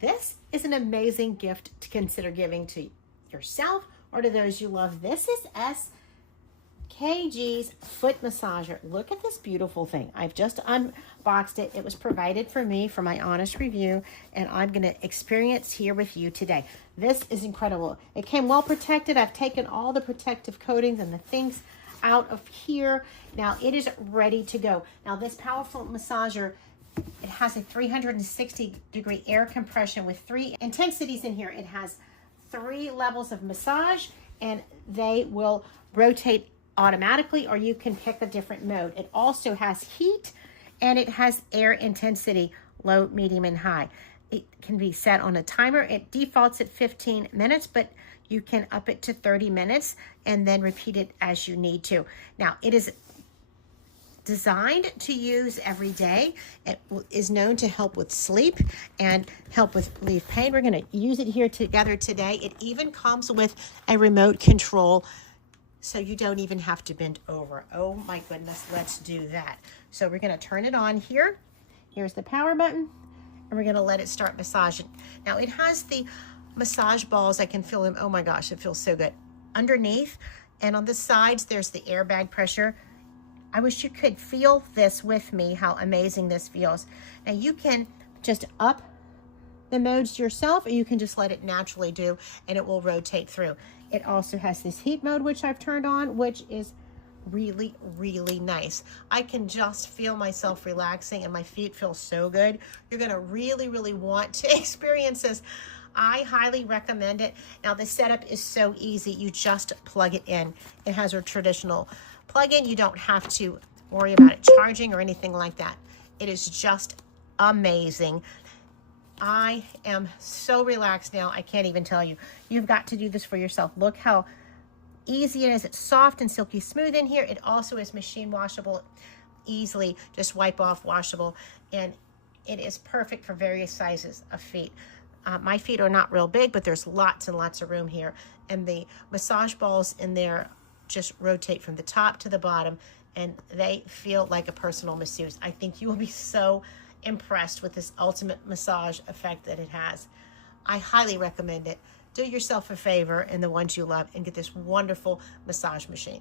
This is an amazing gift to consider giving to yourself or to those you love. This is SKG's Foot Massager. Look at this beautiful thing. I've just unboxed it. It was provided for me for my honest review, and I'm going to experience here with you today. This is incredible. It came well protected. I've taken all the protective coatings and the things out of here. Now it is ready to go. Now this powerful massager, it has a 360-degree air compression with 3 intensities in here. It has 3 levels of massage, and they will rotate automatically, or you can pick a different mode. It also has heat, and it has air intensity, low, medium, and high. It can be set on a timer. It defaults at 15 minutes, but you can up it to 30 minutes and then repeat it as you need to. Now, it is designed to use every day. It is known to help with sleep and help with relief pain. We're going to use it here together today. It even comes with a remote control, so you don't even have to bend over. Oh my goodness, let's do that. So we're going to turn it on here. Here's the power button, and we're going to let it start massaging. Now it has the massage balls. I can feel them. Oh my gosh, it feels so good. Underneath and on the sides, there's the airbag pressure. I wish you could feel this with me, how amazing this feels. Now you can just up the modes yourself, or you can just let it naturally do, and it will rotate through. It also has this heat mode, which I've turned on, which is really, really nice. I can just feel myself relaxing, and my feet feel so good. You're gonna really, really want to experience this. I highly recommend it. Now the setup is so easy. You just plug it in. It has a traditional plug-in. You don't have to worry about it charging or anything like that. It is just amazing. I am so relaxed now. I can't even tell you. You've got to do this for yourself. Look how easy it is. It's soft and silky smooth in here. It also is machine washable, easily just wipe off, washable, and it is perfect for various sizes of feet. My feet are not real big, but there's lots and lots of room here, and the massage balls in there just rotate from the top to the bottom, and they feel like a personal masseuse. I think you will be so impressed with this ultimate massage effect that it has. I highly recommend it. Do yourself a favor and the ones you love and get this wonderful massage machine.